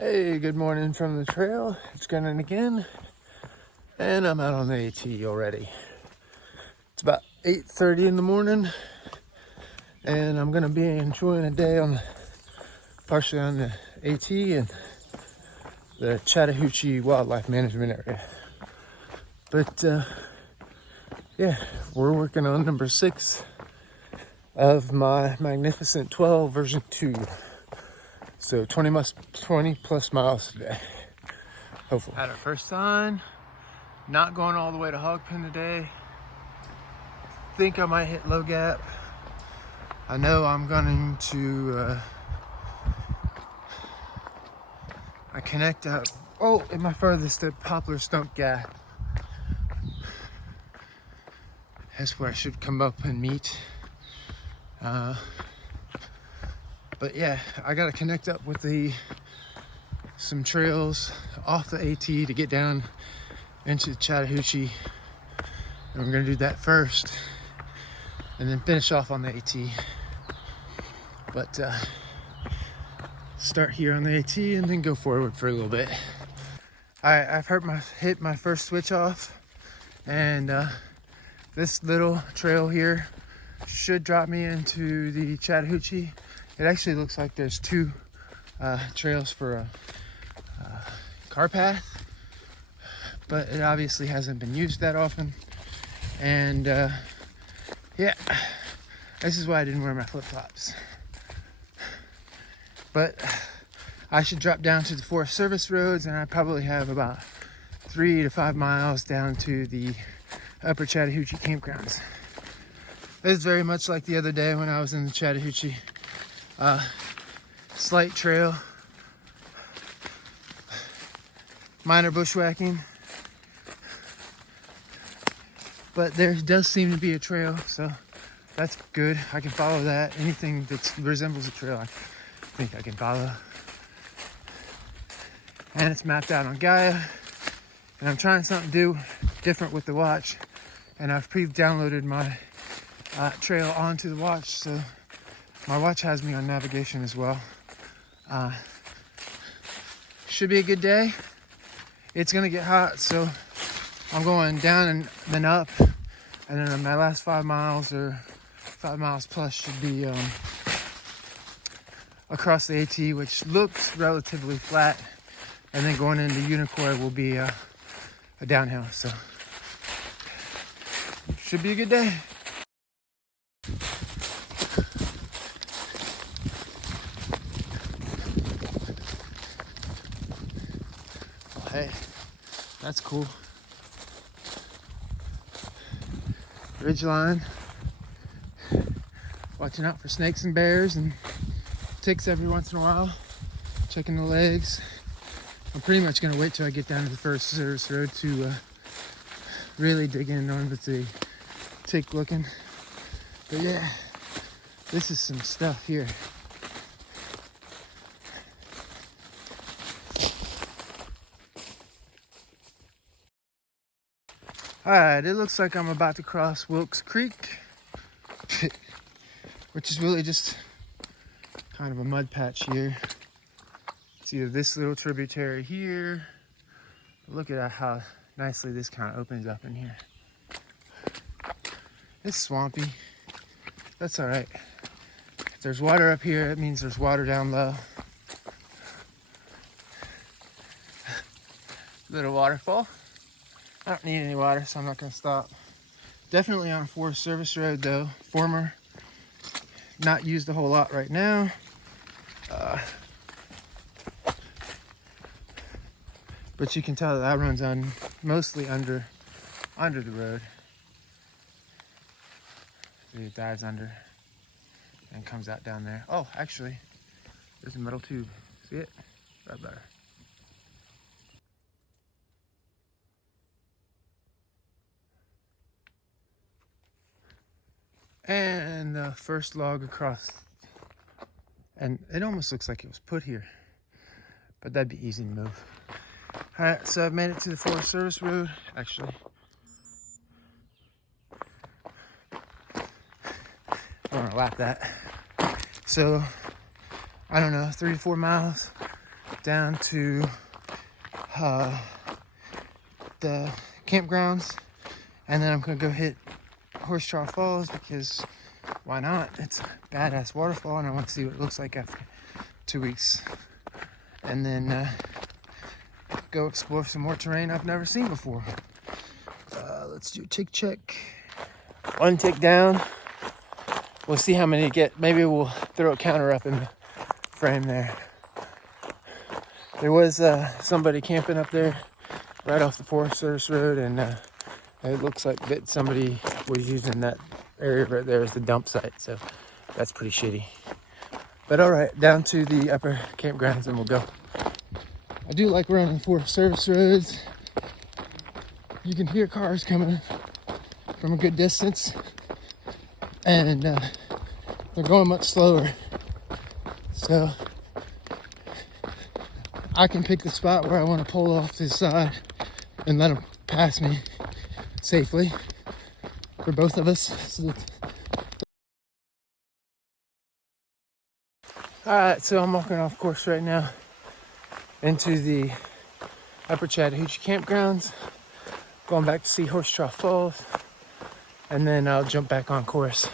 Hey, good morning from the trail. It's Gunning again, and I'm out on the AT already. It's about 8:30 in the morning, and I'm gonna be enjoying a day partially on the AT and the Chattahoochee Wildlife Management Area. But yeah, we're working on number 6 of my Magnificent 12 version 2. So 20 plus miles today, hopefully. Had our first sign. Not going all the way to Hogpen today. Think I might hit low gap. I know I'm going to I connect up in my furthest at Poplar Stump Gap. That's where I should come up and meet. But yeah, I gotta connect up with some trails off the AT to get down into the Chattahoochee. And we're gonna do that first and then finish off on the AT. But start here on the AT and then go forward for a little bit. I've hit my first switch off, and this little trail here should drop me into the Chattahoochee. It actually looks like there's 2 trails for a car path, but it obviously hasn't been used that often. And yeah, this is why I didn't wear my flip-flops. But I should drop down to the Forest Service roads, and I probably have about 3 to 5 miles down to the upper Chattahoochee campgrounds. It's very much like the other day when I was in the Chattahoochee. Slight trail, minor bushwhacking, but there does seem to be a trail, so that's good. I can follow that. Anything that resembles a trail, I think I can follow. And it's mapped out on Gaia, and I'm trying something different with the watch, and I've pre-downloaded my trail onto the watch, so my watch has me on navigation as well. Should be a good day. It's gonna get hot, so I'm going down and then up, and then my last 5 miles or 5 miles plus should be across the AT, which looks relatively flat, and then going into Unicoi will be a downhill. So should be a good day. Hey, that's cool. Ridgeline. Watching out for snakes and bears and ticks every once in a while. Checking the legs. I'm pretty much going to wait till I get down to the Forest Service road to really dig in on with the tick looking. But yeah, this is some stuff here. Alright, it looks like I'm about to cross Wilkes Creek, which is really just kind of a mud patch here. It's either this little tributary here. Look at how nicely this kind of opens up in here. It's swampy. That's alright. If there's water up here, it means there's water down low. Little waterfall. I don't need any water, so I'm not going to stop. Definitely on a Forest Service road, though. Former. Not used a whole lot right now. But you can tell that runs on mostly under the road. It dives under and comes out down there. Oh, actually, there's a metal tube. See it? Right there. And the first log across. And it almost looks like it was put here, but that'd be easy to move. All right, so I've made it to the Forest Service road, actually. I'm gonna lap that. So, I don't know, 3 to 4 miles. down to the campgrounds, and then I'm gonna go hit Horse Trough Falls because why not? It's a badass waterfall, and I want to see what it looks like after 2 weeks, and then go explore some more terrain I've never seen before. Let's do a tick check. 1 tick down. We'll see how many get. Maybe we'll throw a counter up in the frame there. There was somebody camping up there right off the Forest Service Road, and it looks like that somebody was using that area right there as the dump site, so that's pretty shitty. But all right, down to the upper campgrounds and we'll go. I do like running Forest Service roads. You can hear cars coming from a good distance, and they're going much slower, so I can pick the spot where I want to pull off to the side and let them pass me safely for both of us. So alright, so I'm walking off course right now into the upper Chattahoochee campgrounds, going back to see Horse Trough Falls, and then I'll jump back on course.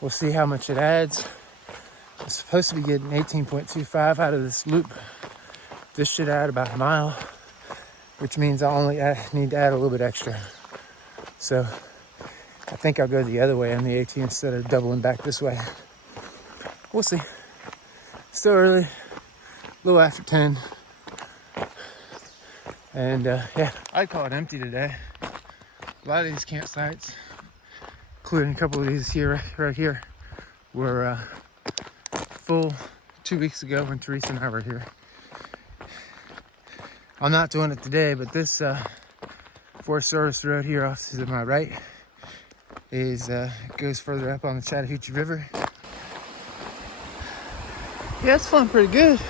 We'll see how much it adds. I'm supposed to be getting 18.25 out of this loop. This should add about a mile, which means I only need to add a little bit extra. So I think I'll go the other way on the AT instead of doubling back this way. We'll see. Still early, a little after 10. And yeah, I'd call it empty today. A lot of these campsites, including a couple of these here, right here, were full 2 weeks ago when Teresa and I were here. I'm not doing it today, but this Forest Service road here off to my right is goes further up on the Chattahoochee River. Yeah, it's flowing pretty good.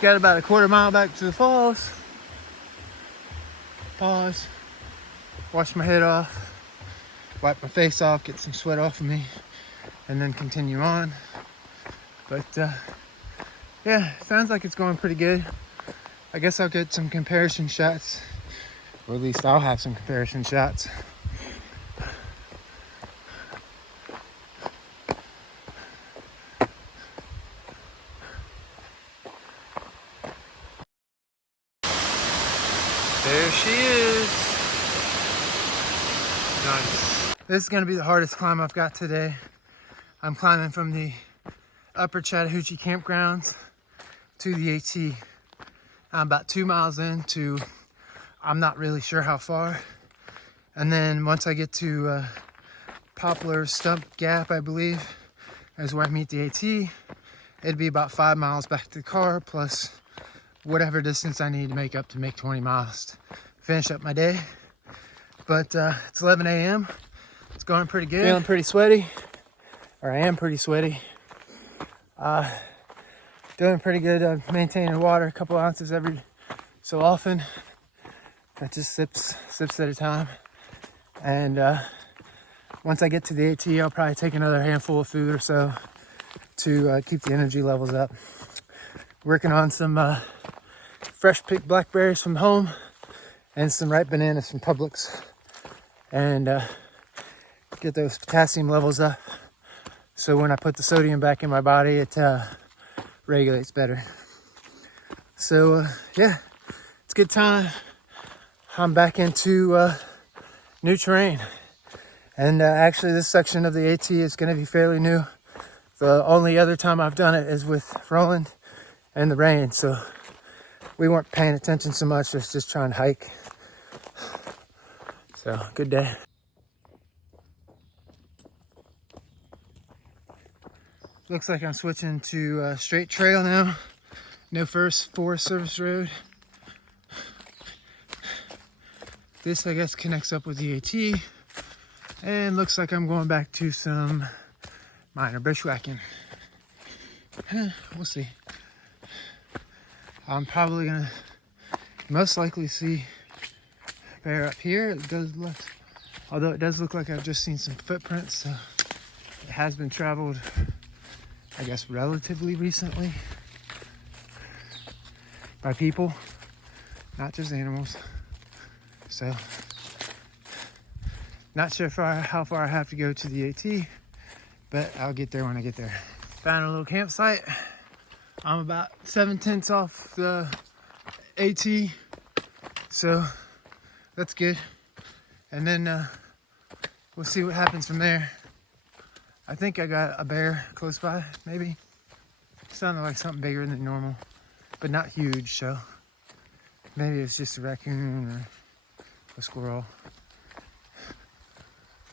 Got about a quarter mile back to the falls. Pause, wash my head off, wipe my face off, get some sweat off of me, and then continue on. But yeah, sounds like it's going pretty good. I guess I'll get some comparison shots, or at least I'll have some comparison shots. There she is. Nice. This is going to be the hardest climb I've got today. I'm climbing from the upper Chattahoochee campgrounds to the AT. I'm about 2 miles into, I'm not really sure how far. And then once I get to Poplar Stump Gap, I believe, is where I meet the AT. It'd be about 5 miles back to the car, plus whatever distance I need to make 20 miles to finish up my day. But it's 11 a.m. It's going pretty good. Feeling pretty sweaty, or I am pretty sweaty. Doing pretty good, maintaining water, a couple ounces every so often. That just sips at a time. And once I get to the AT, I'll probably take another handful of food or so to keep the energy levels up. Working on some fresh picked blackberries from home and some ripe bananas from Publix, and get those potassium levels up so when I put the sodium back in my body, it regulates better. So yeah, it's a good time. I'm back into new terrain, and actually this section of the AT is going to be fairly new. The only other time I've done it is with Roland and the rain, so we weren't paying attention so much, just trying to hike. So good day. Looks like I'm switching to straight trail now. No first Forest Service road. This, I guess, connects up with the AT. And looks like I'm going back to some minor bushwhacking. We'll see. I'm probably gonna most likely see bear up here. It does look, although it does look like I've just seen some footprints, so It has been traveled, I guess, relatively recently by people, not just animals. So, not sure how far I have to go to the AT, but I'll get there when I get there. Found a little campsite. I'm about 7/10 off the AT, so that's good. And then we'll see what happens from there. I think I got a bear close by, maybe. Sounded like something bigger than normal, but not huge, so maybe it's just a raccoon or a squirrel.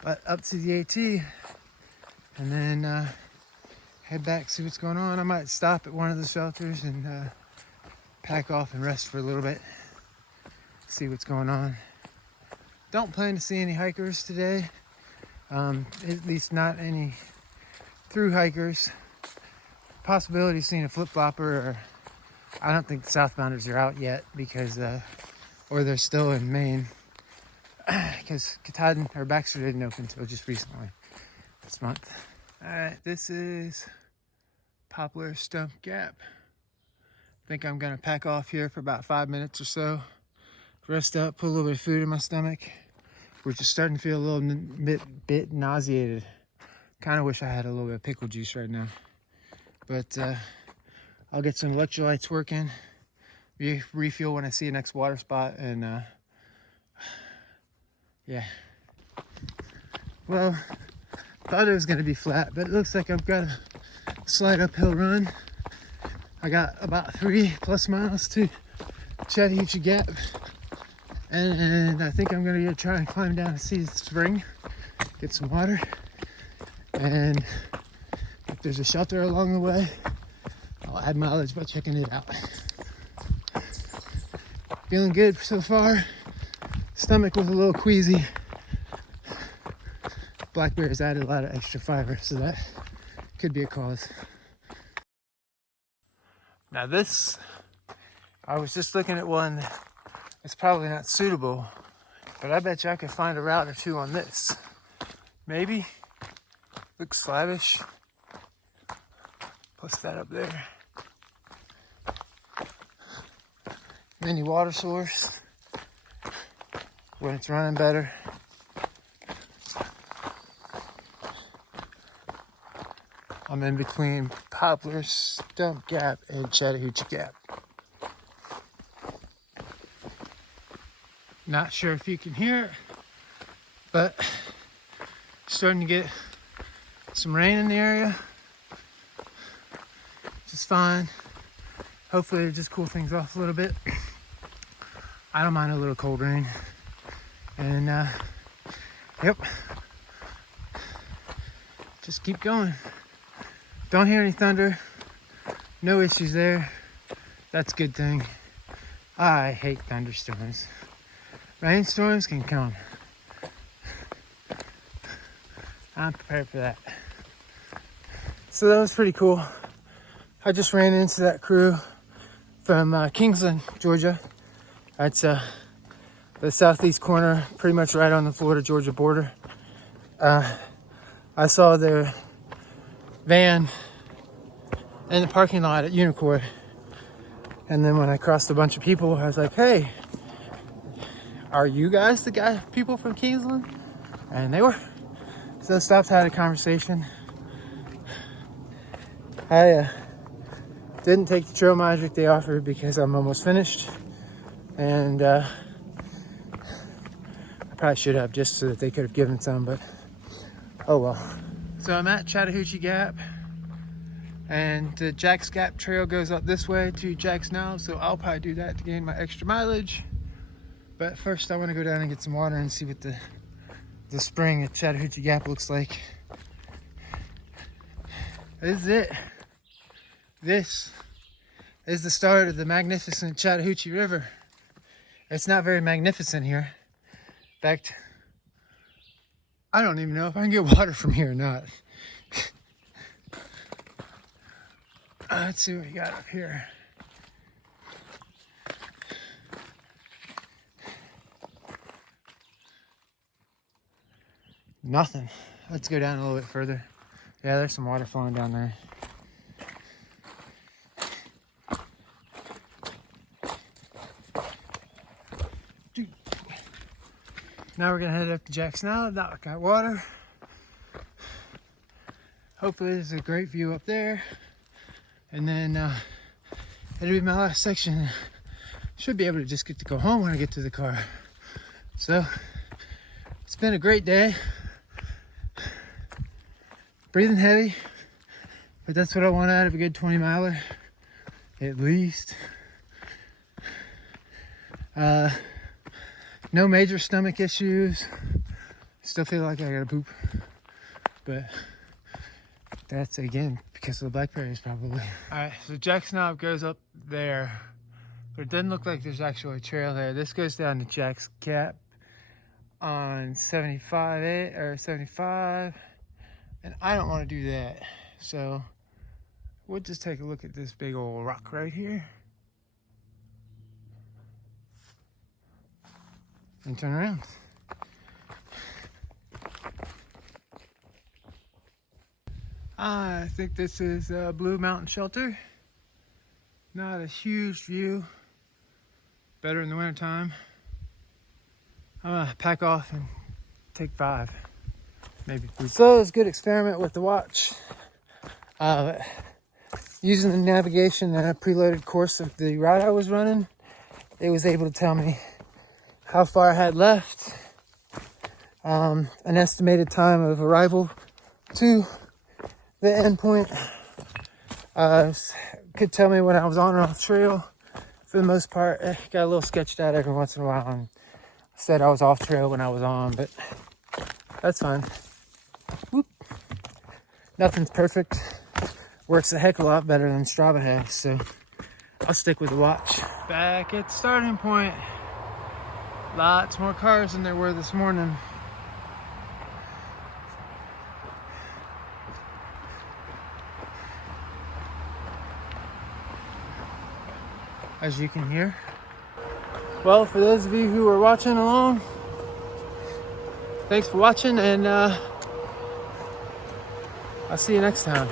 But up to the AT, and then head back, see what's going on. I might stop at one of the shelters and pack off and rest for a little bit, see what's going on. Don't plan to see any hikers today, at least not any through hikers. Possibility of seeing a flip-flopper, or I don't think the southbounders are out yet because, or they're still in Maine, because Katahdin or Baxter didn't open until just recently this month. All right, this is Poplar Stump Gap. I think I'm gonna pack off here for about 5 minutes or so, rest up, put a little bit of food in my stomach. We're just starting to feel a little bit nauseated. Kind of wish I had a little bit of pickle juice right now. But I'll get some electrolytes working, refuel when I see a next water spot, and yeah. Well, thought it was gonna be flat, but it looks like I've got a slight uphill run. I got about 3+ miles to Chattahoochee Gap, and I think I'm gonna go try and climb down and see the spring, get some water, and if there's a shelter along the way, I'll add mileage by checking it out. Feeling good so far. Stomach was a little queasy. Black bears added a lot of extra fiber, so that could be a cause. Now this, I was just looking at one. It's probably not suitable, but I bet you I could find a route or two on this. Maybe. Looks slavish. Post that up there. Mini water source when it's running better. I'm in between Poplar Stump Gap and Chattahoochee Gap. Not sure if you can hear it, but starting to get some rain in the area. Just fine. Hopefully it'll just cool things off a little bit. I don't mind a little cold rain. And yep. Just keep going. Don't hear any thunder. No issues there. That's a good thing. I hate thunderstorms. Rainstorms can come. I'm prepared for that. So that was pretty cool. I just ran into that crew from Kingsland, Georgia. That's the southeast corner, pretty much right on the Florida-Georgia border. I saw their van in the parking lot at Unicoi. And then when I crossed a bunch of people, I was like, hey, are you guys the people from Kingsland? And they were. So I stopped, had a conversation. I didn't take the trail magic they offered because I'm almost finished. And I probably should have, just so that they could have given some, but oh well. So I'm at Chattahoochee Gap, and the Jack's Gap trail goes up this way to Jack's now, so I'll probably do that to gain my extra mileage. But first I want to go down and get some water and see what the spring at Chattahoochee Gap looks like. This is it. This is the start of the magnificent Chattahoochee River. It's not very magnificent here. In fact, I don't even know if I can get water from here or not. Let's see what we got up here. Nothing. Let's go down a little bit further. Yeah, there's some water flowing down there. Now we're gonna head up to Jackson Island. Now I got water. Hopefully there's a great view up there. And then it'll be my last section. Should be able to just get to go home when I get to the car. So it's been a great day. Breathing heavy, but that's what I want out of a good 20 miler, at least. No major stomach issues. Still feel like I gotta poop, but that's again because of the blackberries probably. All right, so Jackson Island goes up there, but it doesn't look like there's actually a trail there. This goes down to Jack's Gap on 75 or 75, and I don't want to do that. So we'll just take a look at this big old rock right here and turn around. I think this is Blue Mountain Shelter. Not a huge view. Better in the wintertime. I'm gonna pack off and take 5, maybe. So it was a good experiment with the watch. Using the navigation and a preloaded course of the route I was running, it was able to tell me how far I had left, an estimated time of arrival to the end point. Could tell me when I was on or off trail. For the most part, got a little sketched out every once in a while and said I was off trail when I was on, but that's fine. Whoop. Nothing's perfect. Works a heck of a lot better than Strava has, so I'll stick with the watch. Back at the starting point. Lots more cars than there were this morning. As you can hear. Well, for those of you who are watching along, thanks for watching, and I'll see you next time.